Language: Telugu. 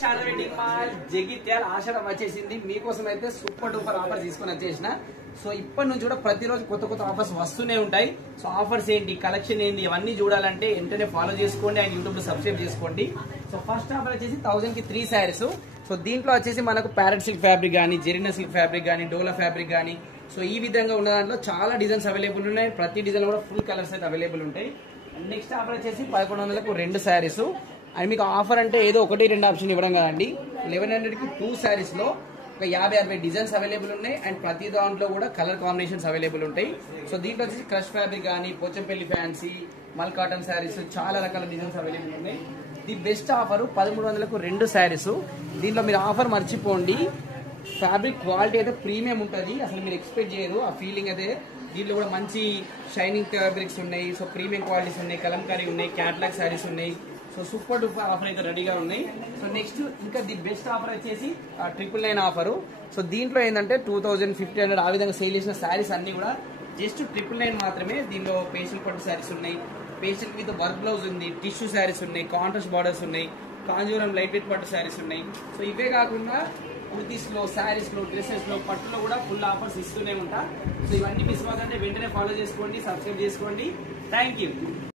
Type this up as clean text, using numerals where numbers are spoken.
శారదారెడ్డి మాల్ జగిత్యాల ఆషాఢం వచ్చేసింది. మీకోసం అయితే సూపర్ డూపర్ ఆఫర్ తీసుకొని వచ్చేసిన. సో ఇప్పటి నుంచి కూడా ప్రతిరోజు కొత్త కొత్త ఆఫర్స్ వస్తూనే ఉంటాయి. సో ఆఫర్స్ ఏంటి, కలెక్షన్ ఏంటి, ఇవన్నీ చూడాలంటే వెంటనే ఫాలో చేసుకోండి అండ్ యూట్యూబ్ లో సబ్స్క్రైబ్ చేసుకోండి. సో ఫస్ట్ ఆఫర్ వచ్చేసి 1000 కి 3 శారీస్. సో దీంట్లో వచ్చేసి మనకు ప్యారెట్ సిల్క్ ఫ్యాబ్రిక్ కానీ, జెరినా సిల్క్ ఫ్యాబ్రిక్ కానీ, డోలా ఫ్యాబ్రిక్ కానీ, సో ఈ విధంగా ఉన్న దాంట్లో చాలా డిజైన్స్ అవైలబుల్ ఉన్నాయి. ప్రతి డిజైన్ కూడా ఫుల్ కలర్స్ అయితే అవైలబుల్ ఉంటాయి. నెక్స్ట్ ఆఫర్ వచ్చేసి 1100కు 2 శారీస్. అండ్ మీకు ఆఫర్ అంటే ఏదో 1-2 ఆప్షన్ ఇవ్వడం కదండి. 1100కి 2 శారీస్ లో ఒక 50-60 డిజైన్స్ అవైలబుల్ ఉన్నాయి. అండ్ ప్రతి దాంట్లో కూడా కలర్ కాంబినేషన్స్ అవైలబుల్ ఉంటాయి. సో దీంట్లో వచ్చేసి క్రష్ ఫ్యాబ్రిక్ కానీ, పోచంపల్లి ఫ్యాన్సీ, మల్ కాటన్ శారీస్, చాలా రకాల డిజైన్స్ అవైలబుల్ ఉన్నాయి. ది బెస్ట్ ఆఫర్ 1300కు 2 శారీస్. దీంట్లో మీరు ఆఫర్ మర్చిపోండి. ఫ్యాబ్రిక్ క్వాలిటీ అయితే ప్రీమియం ఉంటుంది, అసలు మీరు ఎక్స్పెక్ట్ చేయరు ఆ ఫీలింగ్ అయితే. దీంట్లో కూడా మంచి షైనింగ్ ఫ్యాబ్రిక్స్ ఉన్నాయి. సో ప్రీమియం క్వాలిటీస్ ఉన్నాయి, కలంకారీ ఉన్నాయి, క్యాట్లాగ్ శారీస్ ఉన్నాయి. సో సూపర్ డూపర్ ఆఫర్ అయితే రెడీగా ఉన్నాయి. సో నెక్స్ట్ ఇంకా ది బెస్ట్ ఆఫర్ వచ్చేసి 999 ఆఫరు. సో దీంట్లో ఏంటంటే 2500 ఆ విధంగా సేల్ చేసిన శారీస్ అన్ని కూడా జస్ట్ 999 మాత్రమే. దీనిలో పేస్టల్ పట్టు శారీస్ ఉన్నాయి, పేస్టల్ విత్ వర్క్ బ్లౌజ్ ఉంది, టిష్యూ శారీస్ ఉన్నాయి, కాంట్రాస్ట్ బార్డర్స్ ఉన్నాయి, కాంజూరం లైట్ వెయిట్ పట్టు శారీస్ ఉన్నాయి. సో ఇవే కాకుండా కుర్తీస్ లో, శారీస్ లో, డ్రెస్సెస్ లో, పట్టులో కూడా ఫుల్ ఆఫర్స్ ఇస్తూనే ఉంటా. సో ఇవన్నీ మిస్ అవ్వదంటే వెంటనే ఫాలో చేసుకోండి, సబ్స్క్రైబ్ చేసుకోండి. Thank you.